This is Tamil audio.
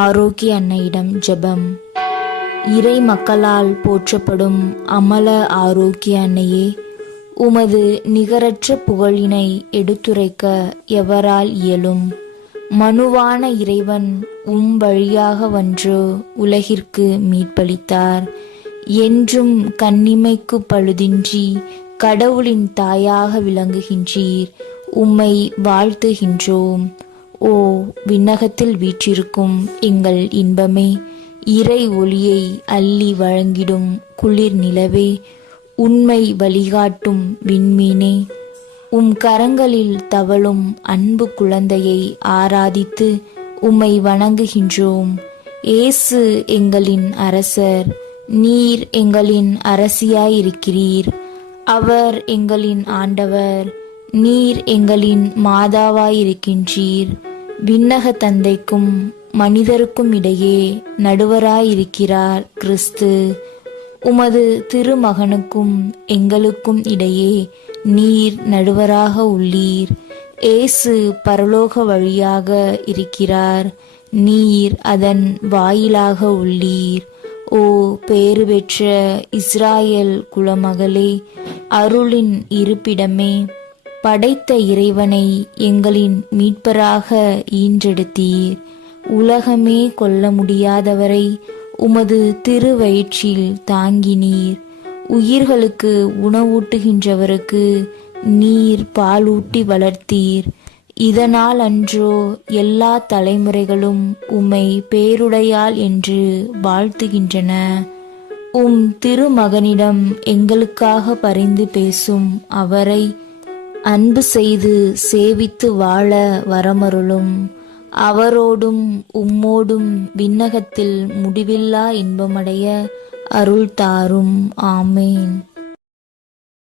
ஆரோக்கிய அன்னையிடம் ஜெபம். இறை மக்களால் போற்றப்படும் அமல ஆரோக்கிய அன்னையே, உமது நிகரற்ற புகழினை எடுத்துரைக்க எவரால் இயலும்? மனுவான இறைவன் வழியாக வன்று உலகிற்கு மீட்பளித்தார். என்றும் கண்ணிமைக்கு பழுதின்றி கடவுளின் தாயாக விளங்குகின்றீர். உம்மை வாழ்த்துகின்றோம். ஓ விண்ணகத்தில் வீற்றிருக்கும் எங்கள் இன்பமே, இறை ஒளியை அள்ளி வழங்கிடும் குளிர் நிலவே, உண்மை வழிகாட்டும் விண்மீனே, உம் கரங்களில் தவழும் அன்பு குழந்தையை ஆராதித்து உம்மை வணங்குகின்றோம். இயேசு எங்களின் அரசர், நீர் எங்களின் அரசியாயிருக்கிறீர். அவர் எங்களின் ஆண்டவர், நீர் எங்களின் மாதாவாயிருக்கின்றீர். விண்ணக தந்தைக்கும் மனிதருக்கும் இடையே நடுவராயிருக்கிறார் கிறிஸ்து. உமது திருமகனுக்கும் எங்களுக்கும் இடையே நீர் நடுவராக உள்ளீர். இயேசு பரலோக வழியாக இருக்கிறார், நீர் அதன் வாயிலாக உள்ளீர். ஓ பேறு பெற்ற இஸ்ராயேல் குலமகளே, அருளின் இருப்பிடமே, படைத்த இறைவனை எங்களின் மீட்பராக ஈன்றெடுத்தீர். உலகமே கொள்ள முடியாதவரை உமது திருவயிற்றில் தாங்கினீர். உயிர்களுக்கு உணவூட்டுகின்றவருக்கு நீர் பாலூட்டி வளர்த்தீர். இதனால் அன்றோ எல்லா தலைமுறைகளும் உம்மை பேருடையாள் என்று வாழ்த்துகின்றன. உம் திருமகனிடம் எங்களுக்காக பரிந்து பேசும் அவரை அன்பு செய்து சேவித்து வாழ வரமருளும். அவரோடும் உம்மோடும் விண்ணகத்தில் முடிவில்லா இன்பமடைய அருள் தாரும். ஆமேன்.